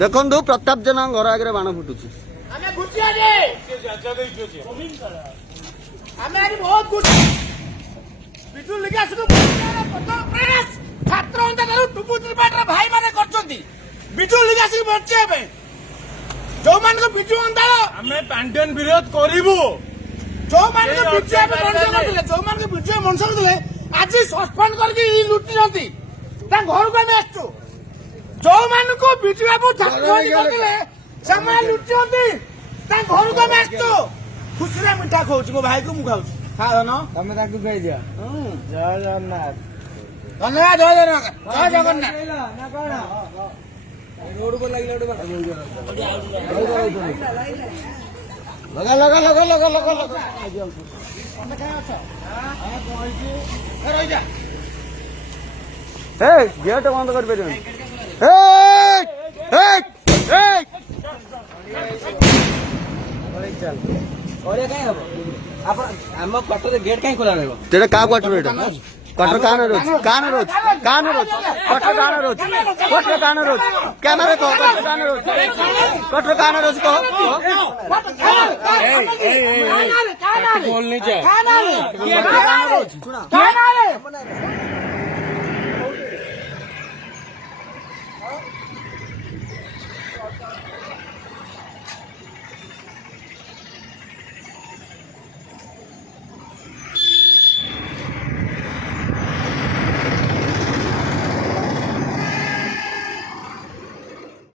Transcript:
ଦେଖନ୍ତୁ ପ୍ରତାପ ଜେନାଙ୍କ ଘର ଆଗରେ ବାଣ ଫୁଟୁଛି। ଆମେ ବୁଝିବା ଯେ ଆମେ ଆଜି ବହୁତ ଖୁସି। ବିଜୁ ଲିଗା ସୁଧୁ ପ୍ରେସ ଛାତ୍ର ଅନ୍ତର ଟୁପୁ ତ୍ରିପାଠୀର ଭାଇମାନେ କରିଛନ୍ତି ବିଜୁ ଲିଗା ସୁଧୁ ବଞ୍ଚିବା ପାଇଁ। ଯୋଉମାନଙ୍କୁ ବିଜୁ ଅଣ୍ଡାଳ ଆମେ ପାଣ୍ଡିଆନ ବିରୋଧ କରିବୁ। ଯୋଉମାନଙ୍କୁ ବିଜୁ ମଣିଷ କରିଥିଲେ ଯୋଉମାନଙ୍କୁ ବିଜୁ ମଣିଷ କରିଥିଲେ ଆଜି ସସ୍ପେଣ୍ଡ କରିକି ଲୁଟିଛନ୍ତି ତାଙ୍କ ଘରକୁ ଆମେ ଆସିଛୁ। ଯୋଉମାନଙ୍କୁ ବିଜୁ ବାବୁ ଛାତ୍ର କରିଥିଲେ ସେମାନେ ଲୁଟିଛନ୍ତି ତାଙ୍କ ଘରକୁ ଆମେ ଆସିଛୁ। ଖୁସିରେ ମିଠା ଖାଉଛି ମୋ ଭାଇକୁ ମୁଁ ଖାଉଛି। ଖାଅନ ତମେ ତାକୁ କହିଦିଅ। ଜୟ ଜଗନ୍ନାଥ। ଧନ୍ୟବାଦ। ଜୟ ଜଗନ୍ନାଥ। ଜୟ ଜଗନ୍ନାଥ। ନା କଣ ରୋଡକୁ ଲାଗିଲା ଲଗା ରହିଯା। ଗେଟ୍ ବନ୍ଦ କରିପାରିବନି। ଆମ କ୍ୱାର୍ଟରରେ ଗେଟ୍ କାହିଁ ଖୋଲା ରହିବ? ସେଟା କାହା କ୍ୱାର୍ଟର? ଏଇଟା କ୍ୱାର୍ଟର କାହା ନାଁରେ ଅଛି? କାହା ନାଁରେ ଅଛି? କାହା ନାଁରେ ଅଛି? କ୍ୱାର୍ଟର କାହା ନାଁରେ ଅଛି? କ୍ୱାର୍ଟର କାହା ନାଁରେ ଅଛି? କ୍ୟାମେରା କହ କ୍ୱାର୍ଟର କାହା ନାଁରେ ଅଛି? କ୍ୱାର୍ଟର କାହା ନାଁରେ ଅଛି କହ। बोलनी चाहिए। କାହା ନାଁରେ?